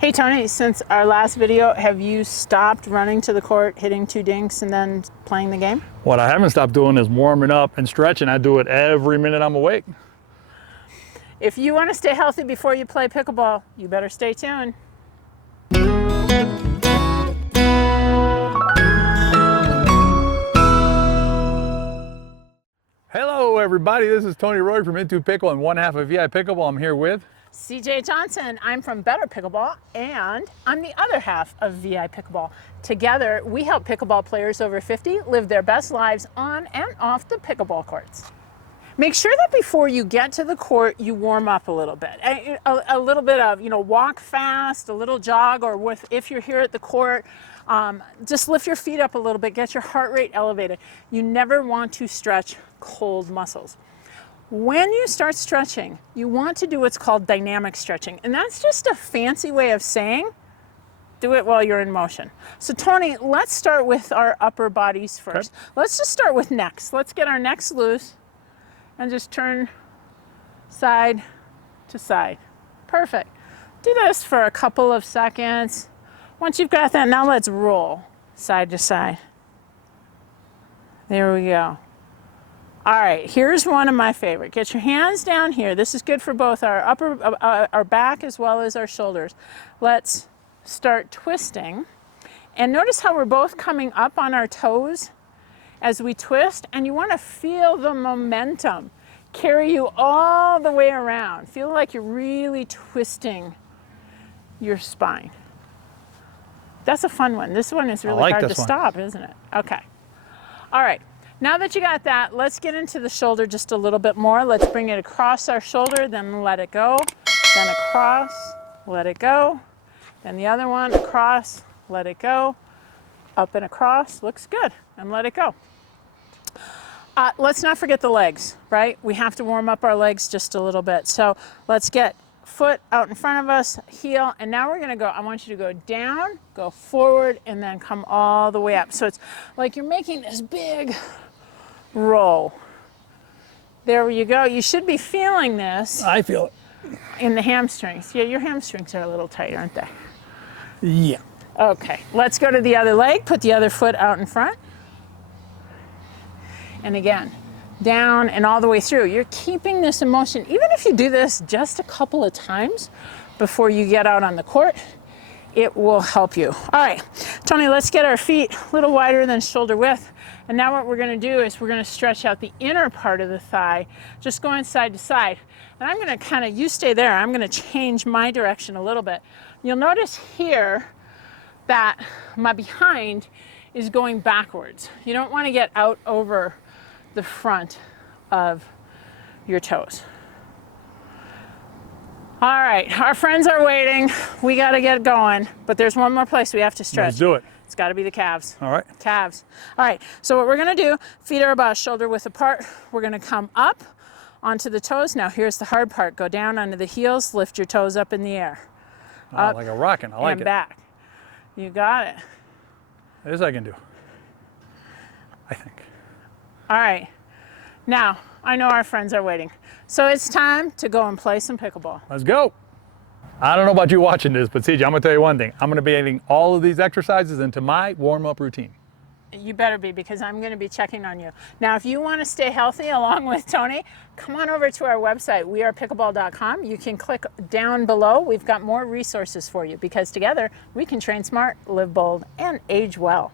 Hey Tony, since our last video, have you stopped running to the court, hitting 2 dinks, and then playing the game? What I haven't stopped doing is warming up and stretching. I do it every minute I'm awake. If you want to stay healthy before you play pickleball, you better stay tuned. Hello everybody, this is Tony Roy from In2Pickle and one half of VIPickleball. I'm here with CJ Johnson. I'm from Better Pickleball, and I'm the other half of VIPickleball. Together, we help pickleball players over 50 live their best lives on and off the pickleball courts. Make sure that before you get to the court, you warm up a little bit. A little bit of, walk fast, a little jog, or if you're here at the court, just lift your feet up a little bit, get your heart rate elevated. You never want to stretch cold muscles. When you start stretching, you want to do what's called dynamic stretching, and that's just a fancy way of saying do it while you're in motion. So Tony, let's start with our upper bodies first. Okay. Let's just start with necks. Let's get our necks loose and just turn side to side. Perfect. Do this for a couple of seconds. Once you've got that, now let's roll side to side. There we go. All right, here's one of my favorite. Get your hands down here. This is good for both our our back as well as our shoulders. Let's start twisting. And notice how we're both coming up on our toes as we twist, and you want to feel the momentum carry you all the way around. Feel like you're really twisting your spine. That's a fun one. This one is really hard to stop, isn't it? Okay. All right. Now that you got that, let's get into the shoulder just a little bit more. Let's bring it across our shoulder, then let it go. Then across, let it go. Then the other one, across, let it go. Up and across, looks good, and let it go. Let's not forget the legs, right? We have to warm up our legs just a little bit. So let's get foot out in front of us, heel, and now we're gonna go, I want you to go down, go forward, and then come all the way up. So it's like you're making this big roll. There you go. You should be feeling this. I feel it. In the hamstrings. Yeah, your hamstrings are a little tight, aren't they? Yeah. Okay, let's go to the other leg. Put the other foot out in front. And again, down and all the way through. You're keeping this in motion. Even if you do this just a couple of times before you get out on the court, it will help you. All right, Tony, let's get our feet a little wider than shoulder width. And now what we're gonna do is we're gonna stretch out the inner part of the thigh, just going side to side. And I'm gonna you stay there, I'm gonna change my direction a little bit. You'll notice here that my behind is going backwards. You don't wanna get out over the front of your toes. All right, our friends are waiting. We gotta get going, but there's one more place we have to stretch. Let's do it. It's gotta be the calves. All right. Calves. All right, so what we're gonna do, feet are about shoulder width apart. We're gonna come up onto the toes. Now here's the hard part. Go down onto the heels, lift your toes up in the air. Up like a rockin', I like it. And back. You got it. This I can do, I think. All right, now I know our friends are waiting. So it's time to go and play some pickleball. Let's go. I don't know about you watching this, but CJ, I'm gonna tell you one thing. I'm gonna be adding all of these exercises into my warm-up routine. You better be, because I'm gonna be checking on you. Now, if you wanna stay healthy along with Tony, come on over to our website, wearepickleball.com. You can click down below. We've got more resources for you, because together we can train smart, live bold, and age well.